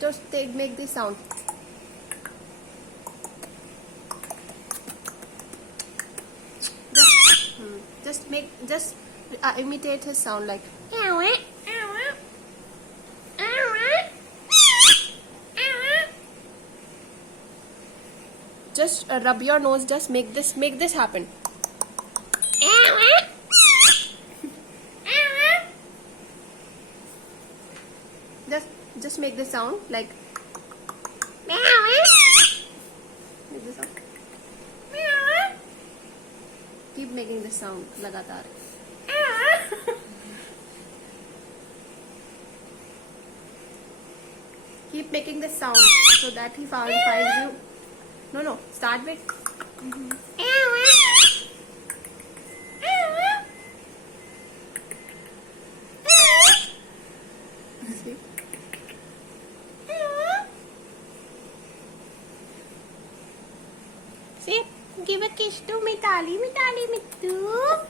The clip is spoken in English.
just make this sound. Just imitate his sound like. Just rub your nose. Just make this happen. Just make the sound like. Make the sound. Keep making the sound लगातार. Keep making the sound so that he finds you. No. Start with. See? See? Give a kiss to Mitali, Mittu.